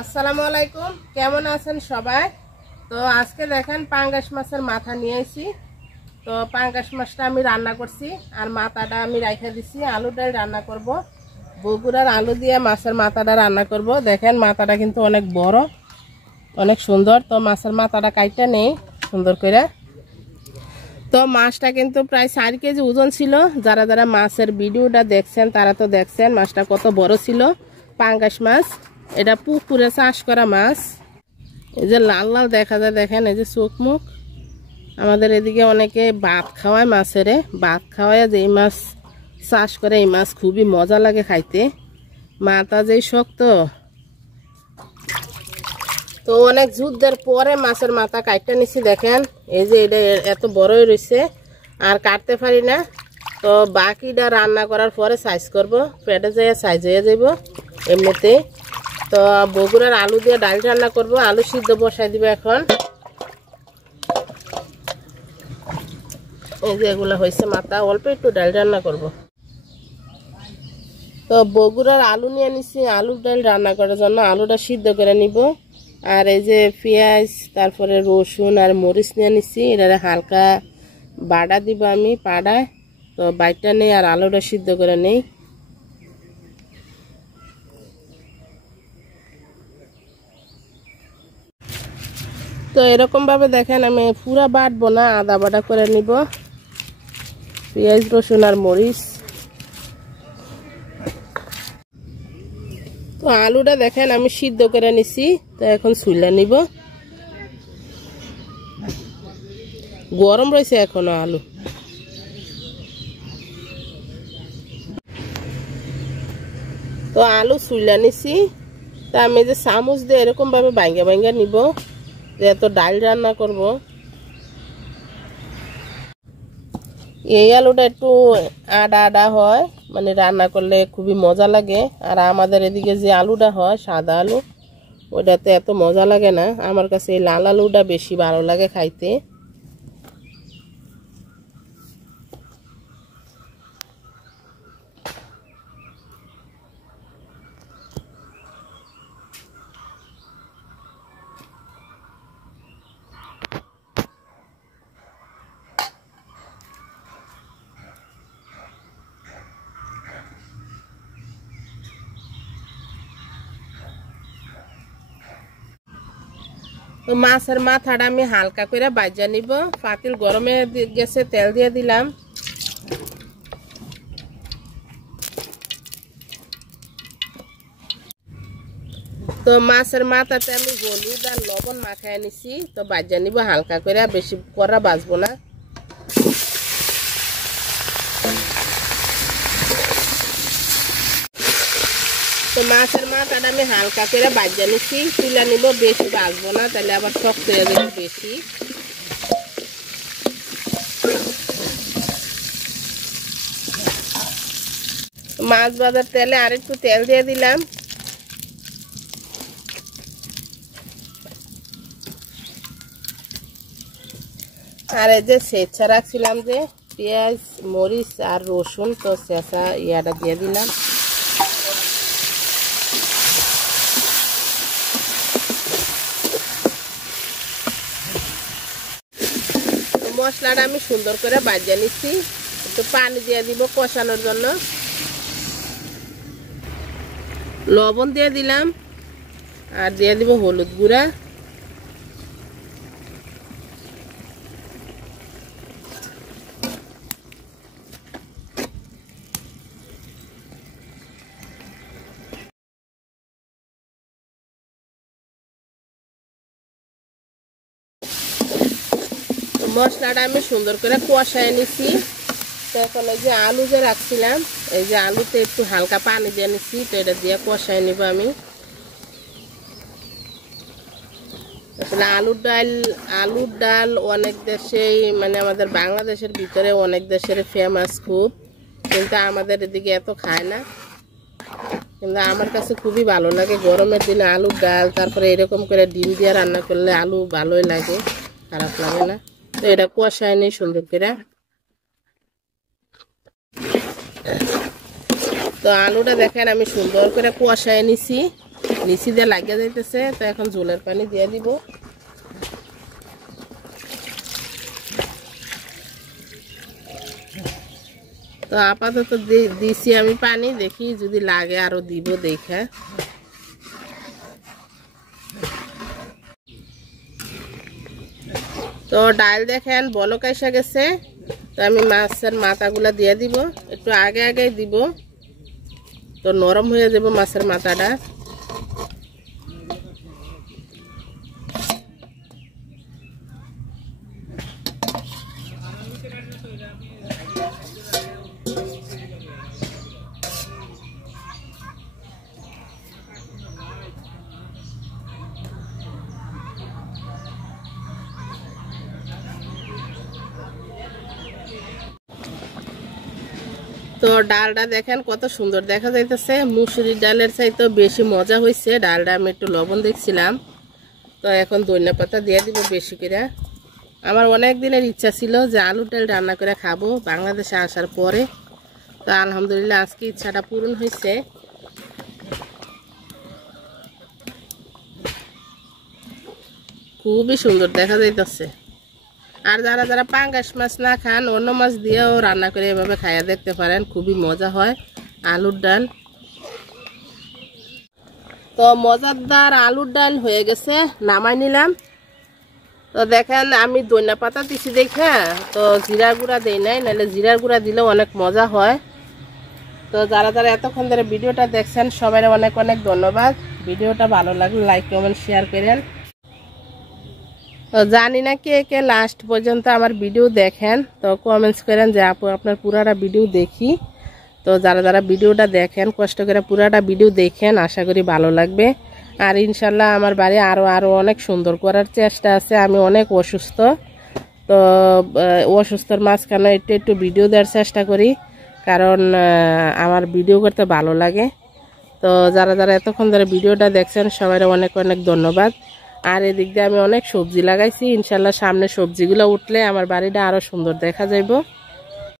আসসালামু আলাইকুম, কেমন আছেন সবাই? তো আজকে দেখেন পাঙ্গাস মাছের মাথা নিয়ে এসেছি। তো পাঙ্গাস মাছটা আমি রান্না করছি আর মাথাটা আমি রাইখা দিছি। আলু ডাল রান্না করব, বগুড়ার আলু দিয়ে মাছের মাথাটা রান্না করব। দেখেন মাথাটা কিন্তু অনেক বড়, অনেক সুন্দর। তো মাছের মাথাটা কাইটা নেই সুন্দর করে। তো মাছটা কিন্তু প্রায় 4 কেজি ওজন ছিল। যারা যারা মাছের ভিডিওটা দেখছেন তারা তো দেখছেন মাছটা কত বড় ছিল। পাঙ্গাস মাছ, এটা পুকুরে চাষ করা মাছ। এই যে লাল লাল দেখা যায়, দেখেন এই যে চোখ মুখ। আমাদের এদিকে অনেকে ভাত খাওয়ায় মাছেরে, ভাত খাওয়ায় যে এই মাছ চাষ করে, এই মাছ খুবই মজা লাগে খাইতে। মাথা যেই শক্ত। তো অনেক যুদ্ধের পরে মাছের মাথা কাটতে নিছি। দেখেন এই যে এটা এত বড়ই রয়েছে আর কাটতে পারি না। তো বাকিটা রান্না করার পরে সাইজ করব, পেটে যেয়ে সাইজ হয়ে যাব এমনিতে। তো বগুড়ার আলু দিয়ে ডাল রান্না করব, আলু সিদ্ধ বসাই দিব এখন। এই যে এগুলো হয়েছে মাথা, অল্প একটু ডাল রান্না করব। তো বগুড়ার আলু নিয়ে নিছি আলুর ডাল রান্না করার জন্য, আলুটা সিদ্ধ করে নিব। আর এই যে পেঁয়াজ, তারপরে রসুন আর মরিচ নিয়ে নিছি, এটা হালকা বাটা দিব আমি পাড়ায়। তো বাইটটা নেই আর আলুটা সিদ্ধ করে নেই। তো এরকম ভাবে দেখেন আমি পুরা বাটবো না, আদা বাটা করে নিব, পেঁয়াজ রসুন আর মরিচ। তো আলুটা দেখেন আমি সিদ্ধ করে নিছি। তো এখন চুলা নিব, গরম রয়েছে এখনো আলু। তো আলু চুলা নিছি। তা আমি যে চামচ দিয়ে এরকম ভাবে ভাঙ্গা ভাঙ্গা নিব, যেহেতু ডাল রান্না করব। এই আলুটা একটু আডা আডা হয়, মানে রান্না করলে খুবই মজা লাগে। আর আমাদের এদিকে যে আলুটা হয় সাদা আলু, ওইটাতে এত মজা লাগে না। আমার কাছে এই লাল আলুটা বেশি ভালো লাগে খাইতে। তো মাছের মাথাটা আমি হালকা করে ভাজা নিব। পাতিল গরমে গেছে, তেল দিয়ে দিলাম। তো মাছের মাথাতে আমি হলুদ আর লবণ মাখায় নিছি। তো ভাজা নিব হালকা করে, বেশি কড়া ভাজবো না। তো মাছের মাথাটা আমি হালকা করে ভাজা নিছি, তুলে নিব, বেশি ভাজবো না, তাহলে আবার শক্ত হয়ে যাবে বেশি। মাছ ভাজার তেলে আরেকটু তেল দিয়ে দিলাম। আর এই যে ছেঁচা রাখছিলাম যে পেঁয়াজ মরিচ আর রসুন, তো ছেঁচা ইয়াটা দিয়ে দিলাম। মশলাটা আমি সুন্দর করে ভাজা নিচ্ছি। একটু পানি দিয়ে দিব কষানোর জন্য, লবণ দিয়ে দিলাম আর দিয়ে দিব হলুদ গুঁড়া। মশলাটা আমি সুন্দর করে কষায় নিছি। তো এখন এই যে আলু যে রাখছিলাম, এই যে আলুতে একটু হালকা পানি দিয়ে নিচ্ছি। তো এটা দিয়ে কষায় নিব আমি। আসলে আলুর ডাল অনেক দেশেই, মানে আমাদের বাংলাদেশের ভিতরে অনেক দেশের ফেমাস খুব, কিন্তু আমাদের এদিকে এত খায় না। কিন্তু আমার কাছে খুবই ভালো লাগে গরমের দিনে আলুর ডাল, তারপরে এরকম করে ডিম দিয়ে রান্না করলে আলু ভালোই লাগে, খারাপ লাগে না। তো এটা কষায় নিই সুন্দর করে। তো আলুটা দেখেন আমি সুন্দর করে কষায় নিছি। নিচে দিয়ে লাগিয়ে যাইতেছে। তো এখন ঝোলের পানি দিয়ে দিব। তো আপাতত দিছি আমি পানি, দেখি যদি লাগে আরো দিব দেখে। তো ডাল দেখেন বলক এসে গেছে। তো আমি মাছের মাথাগুলা দিয়ে দিব, একটু আগে আগে দিব, তো নরম হয়ে যাব মাছের মাথাটা। তো ডালটা দেখেন কত সুন্দর দেখা যাইতেছে, মুসুরির ডালের চাইতে বেশি মজা হয়েছে ডালটা। আমি একটু লবণ দেখছিলাম। তো এখন ধনিয়া পাতা দিয়ে দিব বেশি করে। আমার অনেক দিনের ইচ্ছা ছিল যে আলুর ডাল রান্না করে খাবো বাংলাদেশে আসার পরে। তো আলহামদুলিল্লাহ আজকে ইচ্ছাটা পূরণ হয়েছে। খুবই সুন্দর দেখা যাইতেছে। আর যারা যারা পাঙ্গাস মাছ না খান অন্য মাছ দিয়েও রান্না করে এভাবে খাইয়া দেখতে পারেন, খুবই মজা হয় আলুর ডাল। তো মজাদার আলুর ডাল হয়ে গেছে, নামাই নিলাম। তো দেখেন আমি ধনিয়া পাতা দিছি দেখে, তো জিরা গুঁড়া দেই নাই, নাহলে জিরার গুঁড়া দিলেও অনেক মজা হয়। তো যারা যারা এতক্ষণ ধরে ভিডিওটা দেখছেন সবাই অনেক অনেক ধন্যবাদ। ভিডিওটা ভালো লাগলে লাইক কমেন্ট শেয়ার করেন। তো জানি না কে কে লাস্ট পর্যন্ত আমার ভিডিও দেখেন, তো কমেন্টস করেন যে আপু আপনার পুরাটা ভিডিও দেখি। তো যারা যারা ভিডিওটা দেখেন কষ্ট করে পুরাটা ভিডিও দেখেন, আশা করি ভালো লাগবে। আর ইনশাল্লাহ আমার বাড়ি আরও অনেক সুন্দর করার চেষ্টা আছে। আমি অনেক অসুস্থ, তো অসুস্থর মাঝখানে একটু একটু ভিডিও দেওয়ার চেষ্টা করি, কারণ আমার ভিডিও করতে ভালো লাগে। তো যারা যারা এতক্ষণ ধরে ভিডিওটা দেখছেন সবাই অনেক অনেক ধন্যবাদ। আর এদিক দিয়ে আমি অনেক সবজি লাগাইছি, ইনশাল্লাহ সামনে সবজিগুলো উঠলে আমার বাড়িটা আরও সুন্দর দেখা যাইব।